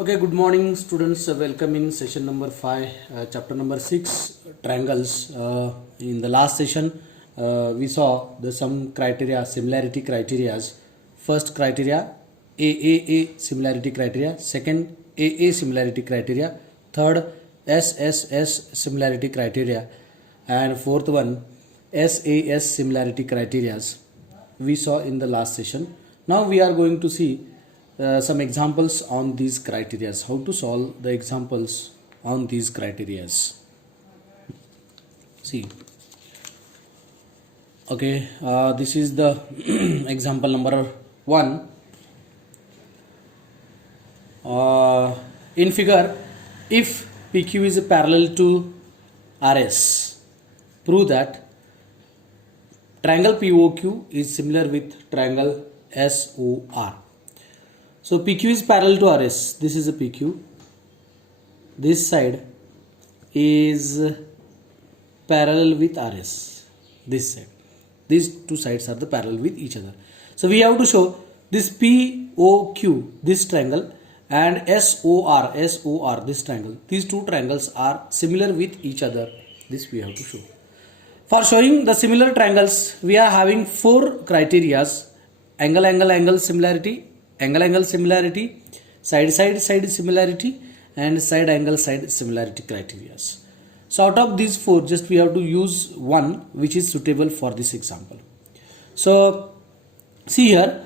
Okay, good morning, students. Welcome in session number 5, chapter number 6, triangles. In the last session, we saw the some criteria, similarity criterias. First criteria, AAA similarity criteria. Second, AA similarity criteria. Third, SSS similarity criteria. And fourth one, SAS similarity criterias. We saw in the last session. Now we are going to see some examples on these criterias, how to solve the examples on these criterias. See, okay, this is the example number 1. In figure, if PQ is parallel to RS, prove that triangle POQ is similar with triangle SOR. So PQ is parallel to RS. This is a PQ. This side is parallel with RS. This side. These two sides are the parallel with each other. So we have to show this POQ, this triangle, and SOR, this triangle. These two triangles are similar with each other. This we have to show. For showing the similar triangles, we are having 4 criterias: angle similarity, angle similarity, side similarity, and side angle similarity criteria. So out of these 4, just we have to use one which is suitable for this example. So see here,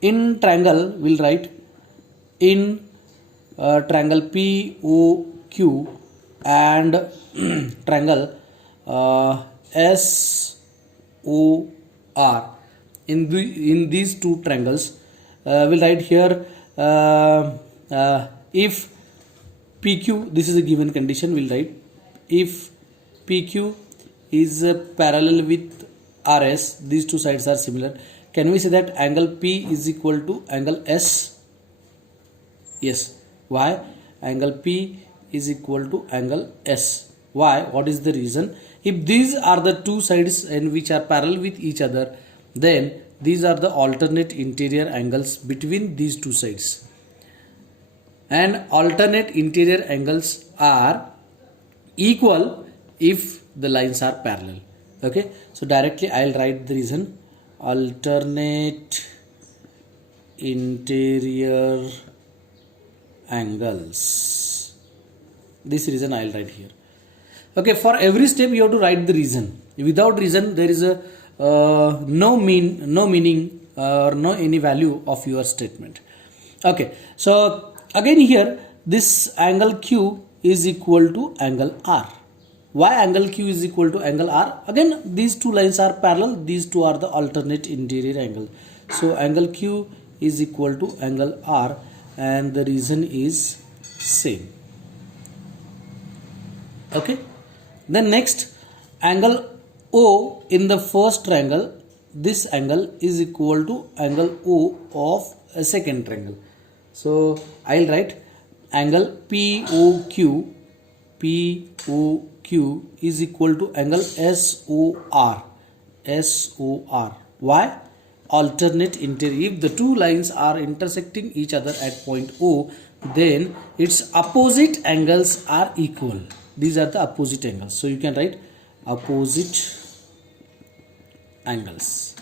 in triangle we'll write in triangle POQ and triangle SOR. In these two triangles, we'll write here if PQ, this is a given condition, we'll write if PQ is parallel with RS, these two sides are similar. Can we say that angle P is equal to angle S? Yes. Why? Angle P is equal to angle S. Why? What is the reason? If these are the two sides and which are parallel with each other, then these are the alternate interior angles between these two sides, and alternate interior angles are equal if the lines are parallel. Okay, so directly I'll write the reason: alternate interior angles. This reason I'll write here. Okay, for every step you have to write the reason. Without reason there is a no meaning or no any value of your statement. Okay, so again here this angle Q is equal to angle R. Why angle Q is equal to angle R? Again, these two lines are parallel, these two are the alternate interior angle. So angle Q is equal to angle R, and the reason is same. Okay, then next, angle O in the first triangle, this angle is equal to angle O of a second triangle. So I'll write angle POQ is equal to angle SOR. Why? Alternate interior. If the two lines are intersecting each other at point O, then its opposite angles are equal. These are the opposite angles. So you can write opposite angles.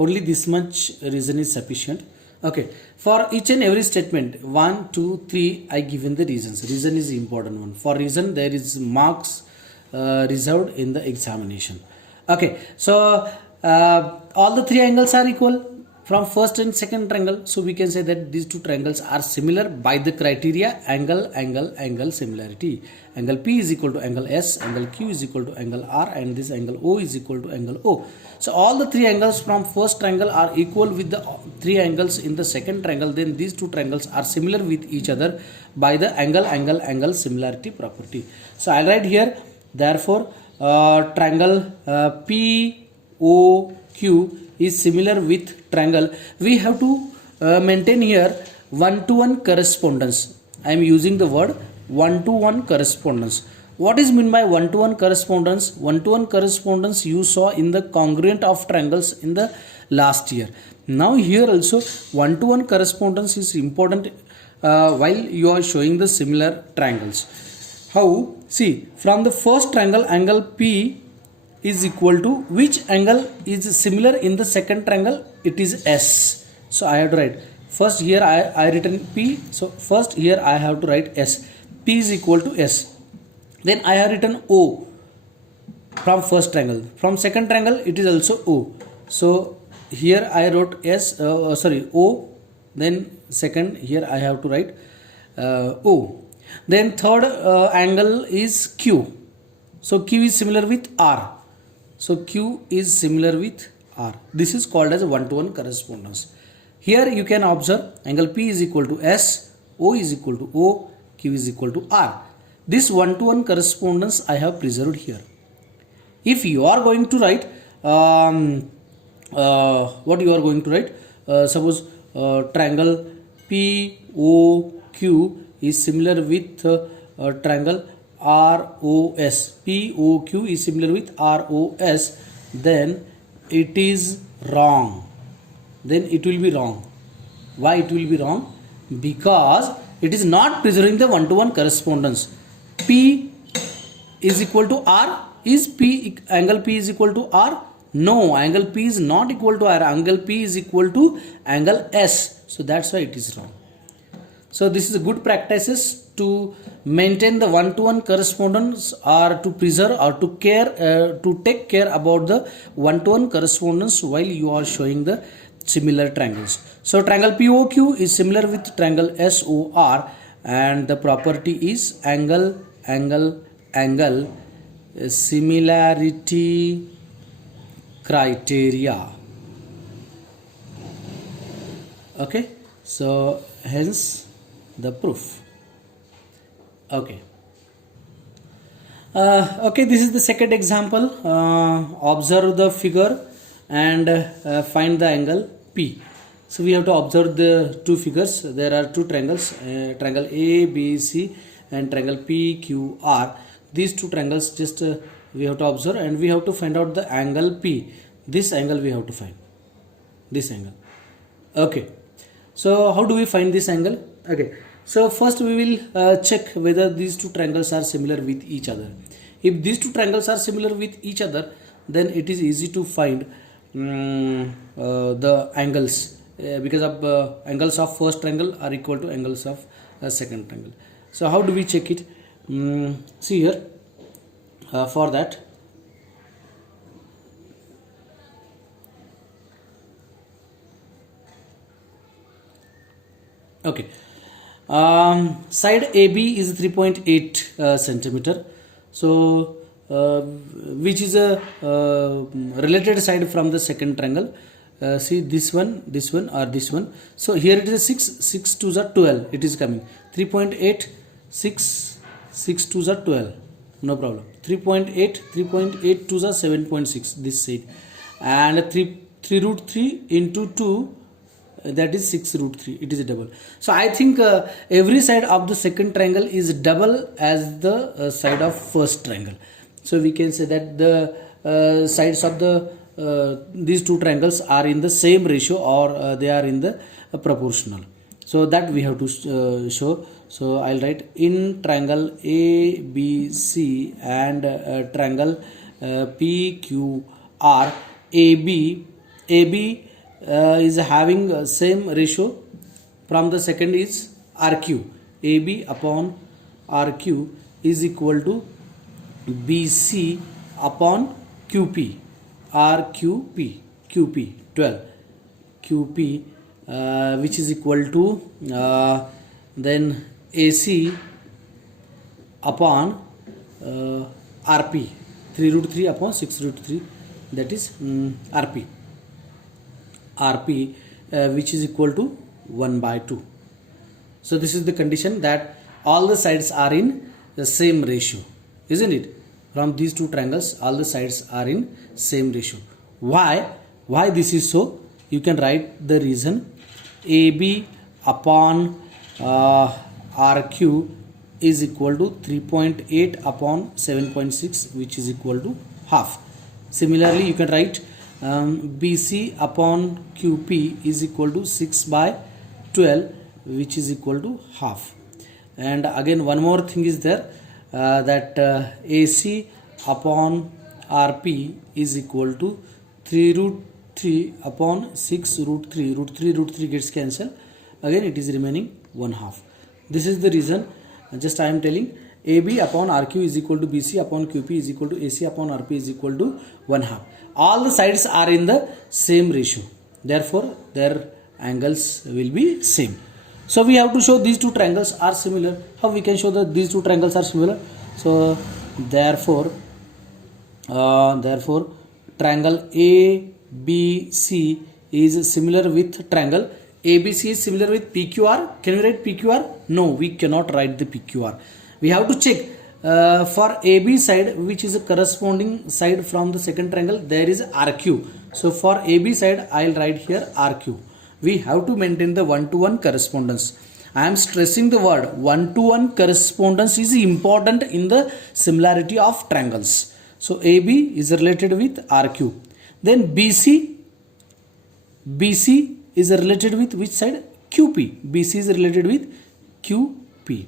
Only this much reason is sufficient. Okay, for each and every statement 1, 2, 3 I given the reasons. Reason is the important one. For reason there is marks reserved in the examination. Okay, so all the 3 angles are equal from first and second triangle. So we can say that these two triangles are similar by the criteria angle similarity. Angle P is equal to angle S, angle Q is equal to angle R, and this angle O is equal to angle O. So all the 3 angles from first triangle are equal with the 3 angles in the second triangle. Then these two triangles are similar with each other by the angle similarity property. So I'll write here, therefore triangle POQ is similar with triangle. We have to maintain here one-to-one correspondence. I am using the word one-to-one correspondence. What is meant by one-to-one correspondence? One-to-one correspondence you saw in the congruent of triangles in the last year. Now here also one-to-one correspondence is important while you are showing the similar triangles. How? See, from the first triangle, angle P is equal to which angle is similar in the second triangle? It is S. So I have to write first here I written P. So first here I have to write S. P is equal to S. Then I have written O from first triangle. From second triangle it is also O. So here I wrote O. Then second here I have to write O. Then third angle is Q. So Q is similar with R. So Q is similar with R. This is called as a one-to-one correspondence. Here you can observe angle P is equal to S, O is equal to O, Q is equal to R. This one-to-one correspondence I have preserved here. If you are going to write, what you are going to write? Suppose triangle POQ is similar with triangle ROS. POQ is similar with ROS. Then it is wrong. Then it will be wrong. Why it will be wrong? Because it is not preserving the one-to-one correspondence. P is equal to R. Is angle P is equal to R? No, angle P is not equal to R. Angle P is equal to angle S. So that's why it is wrong. So this is a good practices to maintain the one-to-one correspondence, or to preserve, or to take care about the one-to-one correspondence while you are showing the similar triangles. So triangle POQ is similar with triangle SOR, and the property is angle similarity criteria. Okay, so hence the proof. Okay. Okay, this is the second example. Observe the figure and find the angle P. So we have to observe the two figures. There are two triangles, triangle ABC and triangle PQR. These two triangles just we have to observe, and we have to find out the angle P. This angle we have to find. This angle. Okay. So how do we find this angle? Okay. So first we will check whether these two triangles are similar with each other. If these two triangles are similar with each other, then it is easy to find the angles, because of angles of first triangle are equal to angles of second triangle. So how do we check it? See here, for that okay, side AB is 3.8 centimeter. So which is a related side from the second triangle. See this one, or this one. So here it is a 6 2s are 12. It is coming 3.8, 6 2s are 12. No problem. 3.8 2s are 7.6. This side, and 3 root 3 into 2. That is 6 root 3. It is a double. So I think every side of the second triangle is double as the side of first triangle. So we can say that the sides of the these two triangles are in the same ratio, or they are in the proportional. So that we have to show. So I'll write in triangle ABC and triangle PQR, AB is having same ratio. From the second is RQ. AB upon RQ is equal to BC upon QP. RQP, QP 12, QP which is equal to then AC upon RP, 3 root 3 upon 6 root 3, that is RP which is equal to 1 by 2. So this is the condition that all the sides are in the same ratio, isn't it? From these two triangles, all the sides are in same ratio. Why this is so? You can write the reason. AB upon RQ is equal to 3.8 upon 7.6, which is equal to half. Similarly, you can write BC upon QP is equal to 6 by 12, which is equal to half. And again one more thing is there, that AC upon RP is equal to 3 root 3 upon 6 root 3. Root 3 gets cancelled. Again it is remaining 1/2. This is the reason, just I am telling, AB upon RQ is equal to BC upon QP is equal to AC upon RP is equal to 1/2. All the sides are in the same ratio, therefore their angles will be same. So we have to show these two triangles are similar. How we can show that these two triangles are similar? So therefore triangle ABC is similar with triangle ABC is similar with PQR. Can we write PQR? No, we cannot write the PQR. We have to check for AB side, which is a corresponding side from the second triangle, there is RQ. So for AB side I will write here RQ. We have to maintain the one-to-one correspondence. I am stressing the word one-to-one correspondence is important in the similarity of triangles. So AB is related with RQ. Then BC is related with which side? QP. BC is related with QP.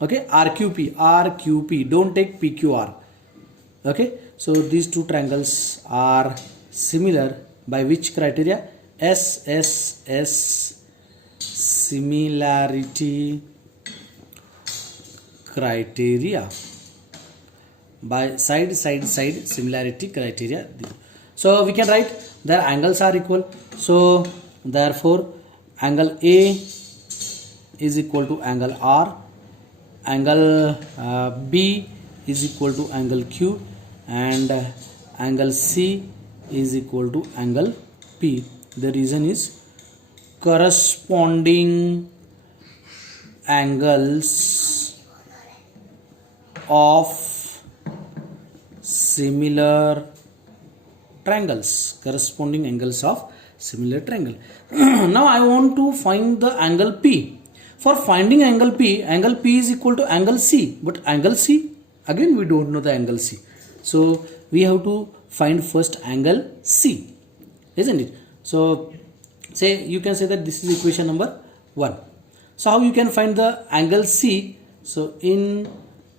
Okay, RQP. Don't take PQR. Okay, so these two triangles are similar by which criteria? SSS, similarity criteria. By side similarity criteria. So we can write their angles are equal. So therefore angle A is equal to angle R, angle B is equal to angle Q, and angle C is equal to angle P. The reason is corresponding angles of similar triangles. Corresponding angles of similar triangle. Now I want to find the angle P. For finding angle P is equal to angle C. But angle C, again we don't know the angle C. So we have to find first angle C, isn't it? So say you can say that this is equation number 1. So how you can find the angle C? So in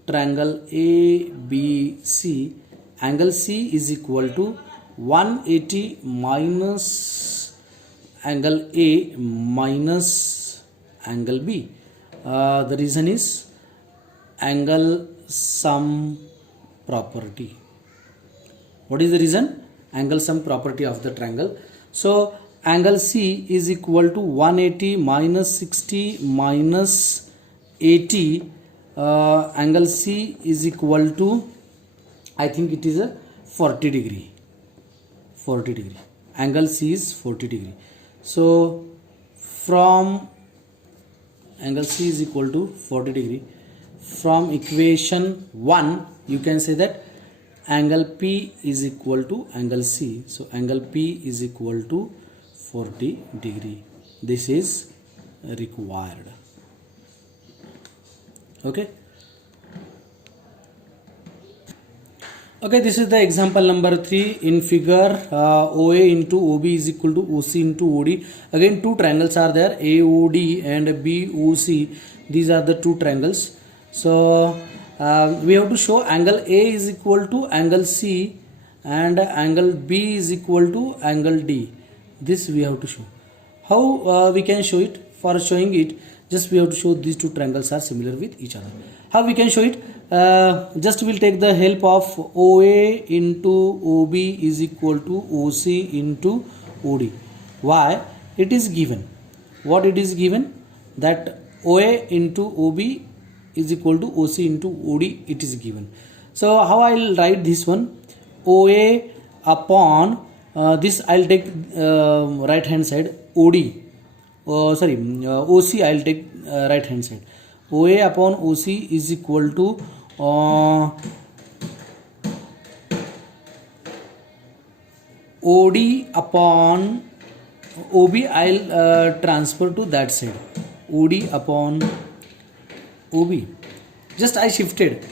triangle ABC, angle C is equal to 180 minus angle A minus angle B. The reason is angle sum property. What is the reason? Angle sum property of the triangle. So angle C is equal to 180 minus 60 minus 80. Angle C is equal to, I think it is a 40 degree. Angle C is 40 degree. So from angle C is equal to 40 degree. From equation 1 you can say that angle P is equal to angle C. So angle P is equal to 40 degree. This is required. Okay. Okay, this is the example number 3 in figure. OA into OB is equal to OC into OD. Again two triangles are there, AOD and BOC. These are the two triangles. So we have to show angle A is equal to angle C and angle B is equal to angle D. This we have to show. How we can show it? For showing it, just we have to show these two triangles are similar with each other. How we can show it? Just we'll take the help of OA into OB is equal to OC into OD. Why? It is given. What it is given? That OA into OB is equal to OC into OD. It is given. So how I'll write this one? OA upon this I'll take right hand side. OD. OC I'll take right hand side. OA upon OC is equal to OD upon OB. I'll transfer to that side. OD upon OB. Just I shifted.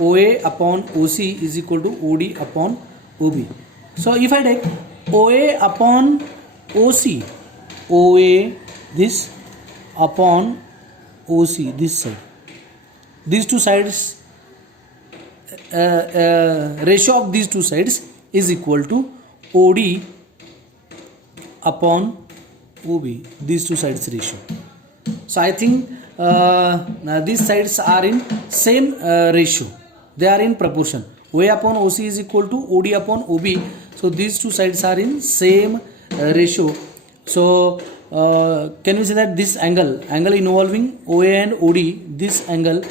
OA upon OC is equal to OD upon OB. So if I take OA upon OC. OA this upon OC this side. These two sides, ratio of these two sides is equal to OD upon OB. These two sides ratio. So I think these sides are in same ratio. They are in proportion. OA upon OC is equal to OD upon OB. So these two sides are in same ratio. So can we say that this angle involving OA and OD, this angle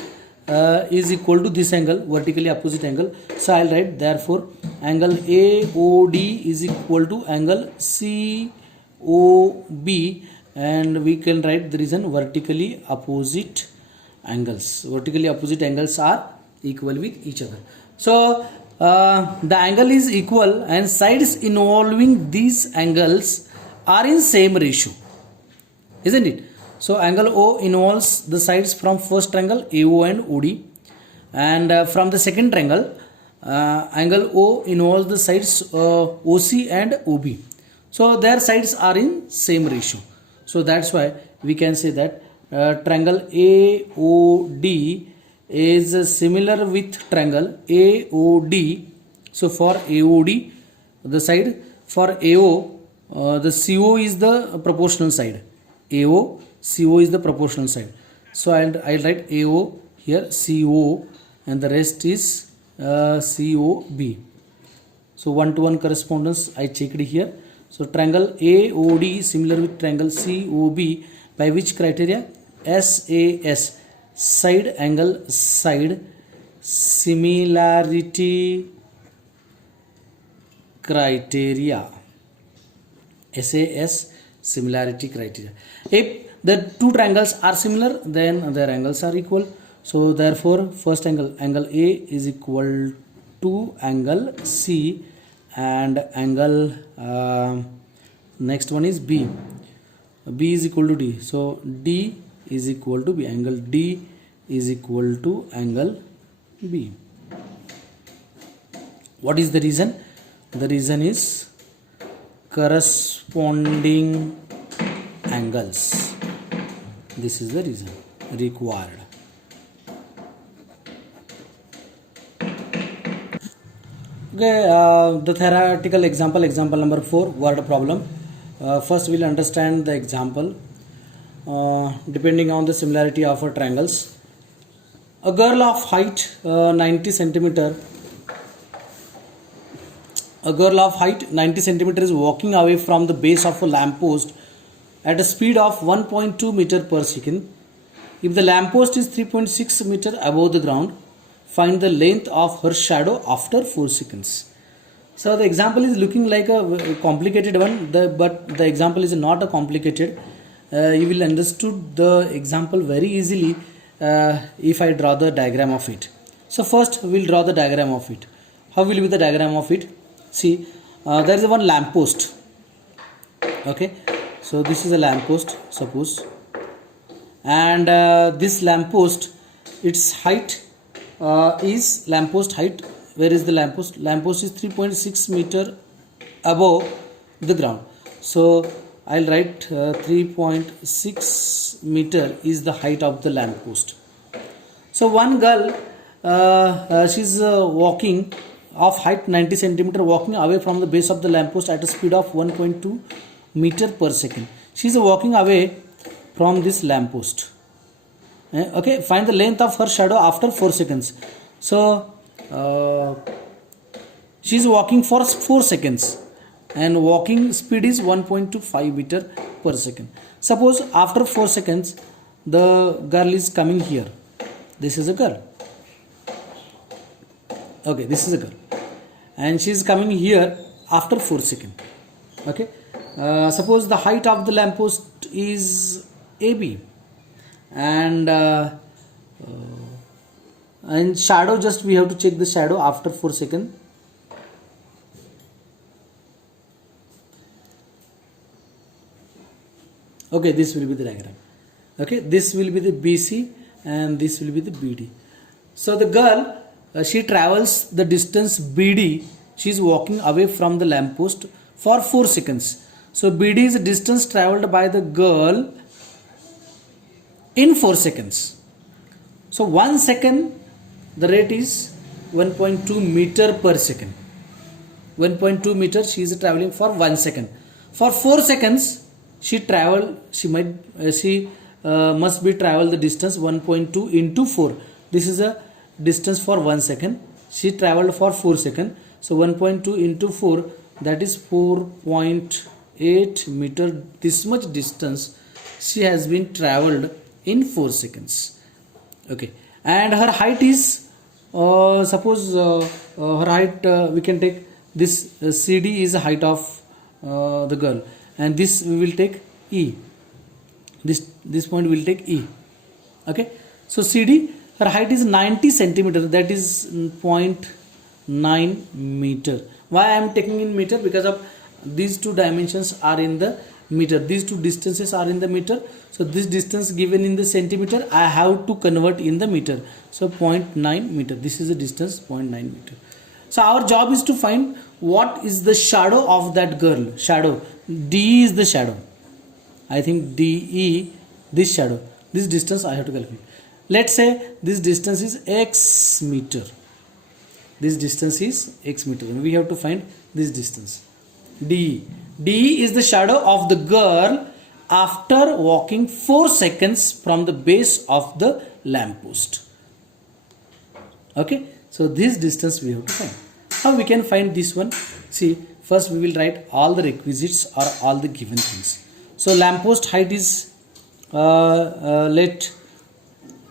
is equal to this angle, vertically opposite angle. So I'll write therefore angle AOD is equal to angle COB, and we can write there is an vertically opposite angles. Vertically opposite angles are equal with each other. So the angle is equal and sides involving these angles are in same ratio, isn't it? So angle O involves the sides from first triangle AO and OD, and from the second triangle angle O involves the sides OC and OB. So their sides are in same ratio. So that's why we can say that triangle AOD is similar with triangle AOD. So for AOD, the side, for AO, the CO is the proportional side. AO, CO is the proportional side. So I'll write AO here, CO, and the rest is COB. So one-to-one correspondence I checked here. So triangle AOD similar with triangle COB by which criteria? SAS, side angle side similarity criteria. SAS, similarity criteria. If the two triangles are similar, then their angles are equal. So therefore first angle A is equal to angle C, and angle next one is B. B is equal to D. So D is equal to B. Angle D is equal to angle B. What is the reason? The reason is corresponding angles. This is the reason required. Okay, the theoretical example number 4, word problem. First we'll understand the example. Depending on the similarity of triangles, a girl of height 90 centimeter is walking away from the base of a lamppost at a speed of 1.2 meter per second. If the lamppost is 3.6 meter above the ground, find the length of her shadow after 4 seconds. So the example is looking like a complicated one, but the example is not a complicated. You will understood the example very easily if I draw the diagram of it. So first we'll draw the diagram of it. How will be the diagram of it? See, there is one lamppost. Okay, so this is a lamppost, suppose, and this lamppost, its height is lamppost height. Where is the lamppost? Lamppost is 3.6 meter above the ground. So I'll write 3.6 meter is the height of the lamppost. So one girl, she's walking of height 90 centimeter, walking away from the base of the lamppost at a speed of 1.2 meter per second. She's walking away from this lamppost. Okay, find the length of her shadow after 4 seconds. So she's walking for 4 seconds and walking speed is 1.25 meter per second. Suppose after 4 seconds the girl is coming here. This is a girl. Okay, this is a girl, and she is coming here after 4 seconds. Okay, suppose the height of the lamppost is AB, and shadow, just we have to check the shadow after 4 seconds. Okay, this will be the diagram. Okay, this will be the BC and this will be the BD. So the girl, she travels the distance BD. She is walking away from the lamppost for 4 seconds. So BD is the distance traveled by the girl in 4 seconds. So 1 second the rate is 1.2 meter per second. 1.2 meter she is traveling for 1 second. For 4 seconds she must be travel the distance 1.2 into 4. This is a distance for 1 second. She traveled for 4 seconds. So 1.2 into 4, that is 4.8 meter. This much distance she has been traveled in 4 seconds. Okay, and her height is suppose her height we can take this CD is the height of the girl, and this we will take E. This point we will take E. Okay, so CD, her height is 90 centimeter, that is 0.9 meter. Why I am taking in meter? Because of these two dimensions are in the meter, these two distances are in the meter. So this distance given in the centimeter, I have to convert in the meter. So 0.9 meter, this is the distance 0.9 meter. So our job is to find what is the shadow of that girl. Shadow, D is the shadow. I think DE, this shadow, this distance I have to calculate. Let's say this distance is X meter. This distance is X meter. We have to find this distance. DE. DE is the shadow of the girl after walking 4 seconds from the base of the lamppost. Okay, so this distance we have to find. How we can find this one? See, first we will write all the requisites or all the given things. So lamppost height is let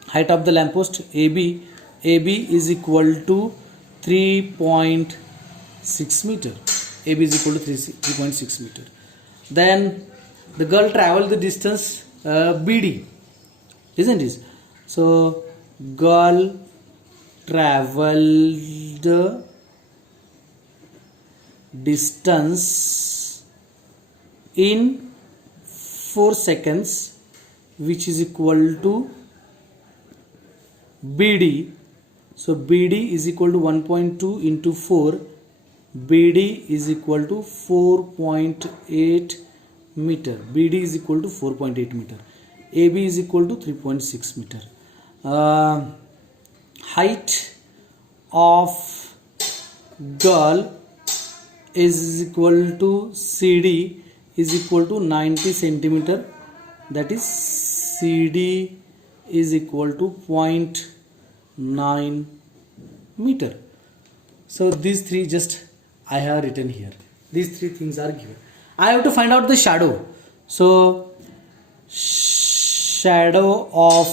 height of the lamppost AB is equal to 3.6 meter. AB is equal to 3.6 meter. Then the girl traveled the distance BD, isn't it? So girl traveled distance in 4 seconds, which is equal to BD. So BD is equal to 1.2 into 4. BD is equal to 4.8 meter. BD is equal to 4.8 meter. AB is equal to 3.6 meter. Height of girl is equal to CD is equal to 90 centimeter. That is CD is equal to 0.9 meter. So these three just I have written here. These three things are given. I have to find out the shadow. So shadow of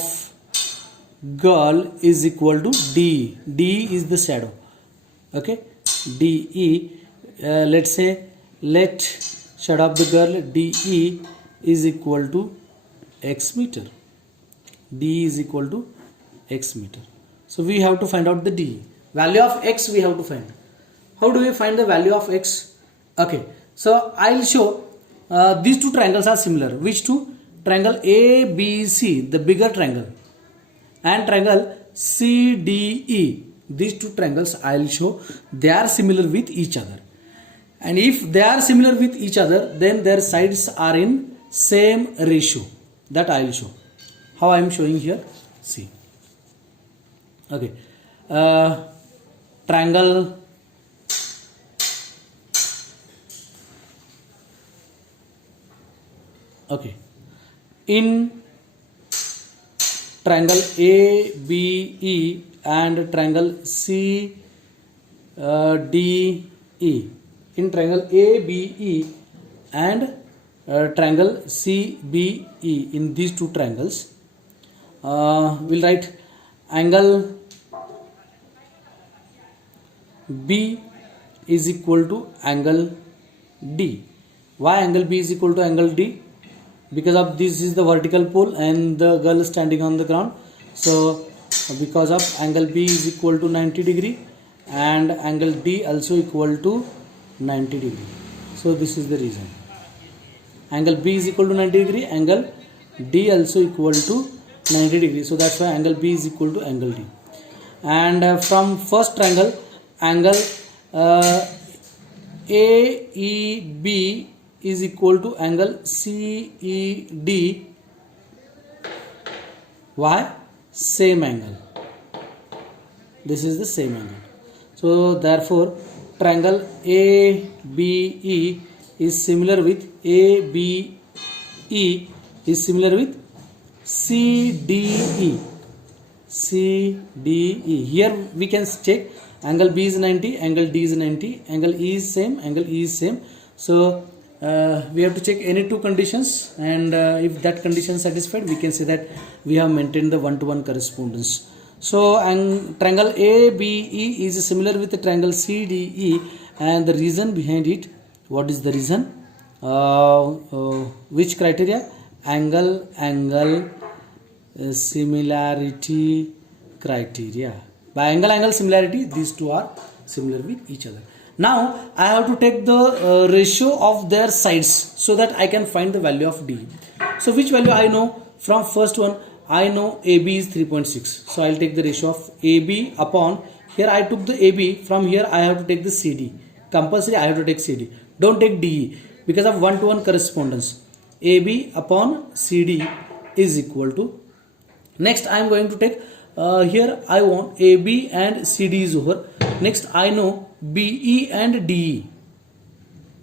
girl is equal to D. D is the shadow. Okay, DE. Let's say let shadow of the girl DE is equal to X meter. D is equal to X meter. So we have to find out the D. Value of X we have to find. How do we find the value of X? Okay, so I'll show these two triangles are similar. Which two? Triangle ABC, the bigger triangle, and triangle CDE. These two triangles I'll show they are similar with each other. And if they are similar with each other, then their sides are in same ratio. That I will show. How I am showing here? See. Okay. Triangle okay, in triangle ABE and triangle CDE, in triangle ABE and triangle CBE, in these two triangles we'll write angle B is equal to angle D. Why angle B is equal to angle D? Because of this is the vertical pole and the girl is standing on the ground. So because of angle B is equal to 90 degree and angle D also equal to 90 degree. So this is the reason. Angle B is equal to 90 degree, angle D also equal to 90 degree. So that's why angle B is equal to angle D. And from first triangle, angle AEB is equal to angle CED. Why? Same angle. This is the same angle. So therefore triangle ABE is similar with ABE is similar with CDE. CDE. Here we can check angle B is 90, angle D is 90, angle E is same, angle E is same. So we have to check any two conditions, and if that condition is satisfied, we can say that we have maintained the one-to-one correspondence. So triangle ABE is similar with the triangle CDE, and the reason behind it, what is the reason? Which criteria? Angle similarity criteria. By angle similarity, these two are similar with each other. Now I have to take the ratio of their sides so that I can find the value of D. So which value I know? From first one I know AB is 3.6. So I'll take the ratio of AB upon, here I took the AB, from here I have to take the CD. Compulsory I have to take CD. Don't take DE because of one-to-one correspondence. AB upon CD is equal to, next I am going to take here I want AB and CD is over. Next I know BE and DE,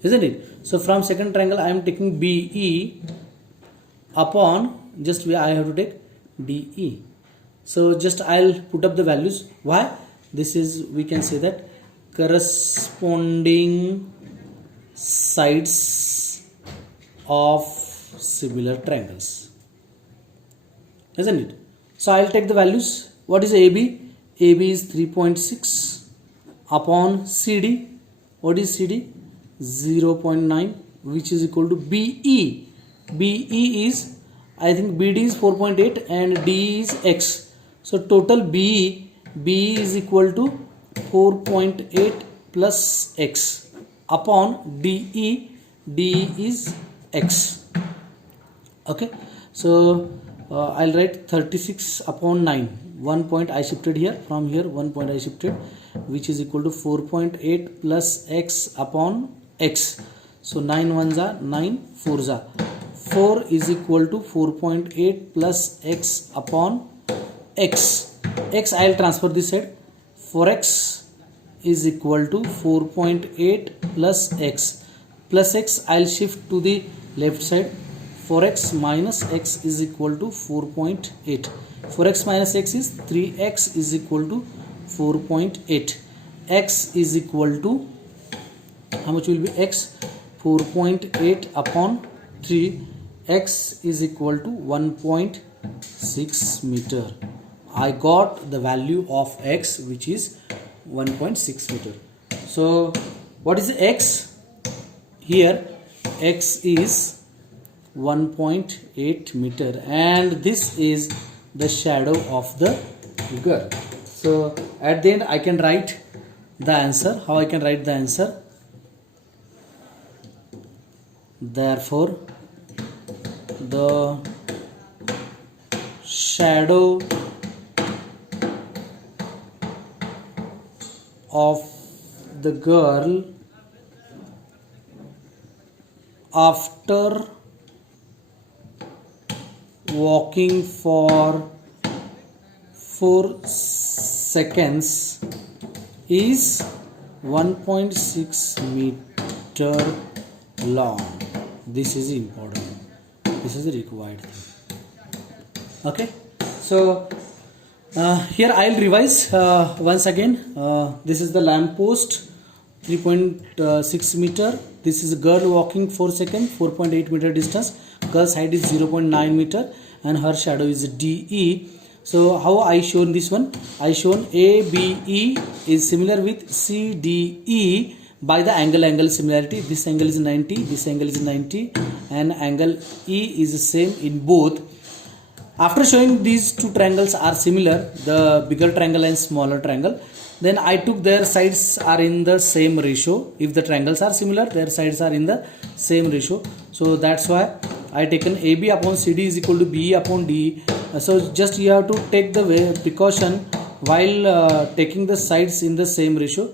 isn't it? So from second triangle I am taking BE upon, just where I have to take DE. So just I'll put up the values. Why? This is, we can say that, corresponding sides of similar triangles, isn't it? So I'll take the values. What is AB? AB is 3.6 upon CD. What is CD? 0.9, which is equal to BE. BE is, I think BD is 4.8 and D is X. So total BE is equal to 4.8 plus X upon DE. DE is X. Okay. So I'll write 36 upon 9. 1 point I shifted here, from here 1 point I shifted, which is equal to 4.8 plus X upon X. So 9 ones are 9, 4s are 4 is equal to 4.8 plus X upon X. X I'll transfer this side. 4X is equal to 4.8 plus X. Plus X I'll shift to the left side. 4x minus x is equal to 4.8. 4x minus x is 3x is equal to 4.8. X is equal to, how much will be x? 4.8 upon 3. X is equal to 1.6 meter. I got the value of x, which is 1.6 meter. So what is x? Here x is 1.8 meter, and this is the shadow of the girl. So at the end I can write the answer. How I can write the answer? Therefore the shadow of the girl after walking for 4 seconds is 1.6 meter long. This is important. This is the required thing. Okay. So here I'll revise once again. This is the lamp post, 3.6 meter. This is a girl walking 4 seconds, 4.8 meter distance. Girl's height is 0.9 meter and her shadow is DE. So how I shown this one? I shown ABE is similar with CDE by the angle similarity. This angle is 90, this angle is 90, and angle E is the same in both. After showing these two triangles are similar, the bigger triangle and smaller triangle, then I took their sides are in the same ratio. If the triangles are similar, their sides are in the same ratio. So that's why I taken AB upon CD is equal to BE upon DE. So just you have to take the precaution while taking the sides in the same ratio.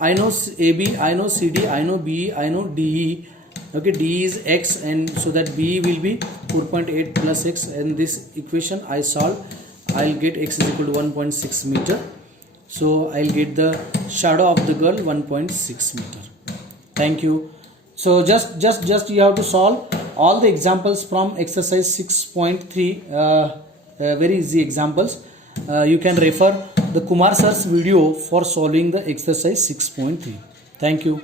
I know AB, I know CD, I know BE, I know DE. Okay, DE is X, and so that BE will be 4.8 plus X, and this equation I solve, I'll get X is equal to 1.6 meter. So I'll get the shadow of the girl 1.6 meter. Thank you. So just you have to solve all the examples from exercise 6.3, very easy examples. You can refer the Kumar sir's video for solving the exercise 6.3. Thank you.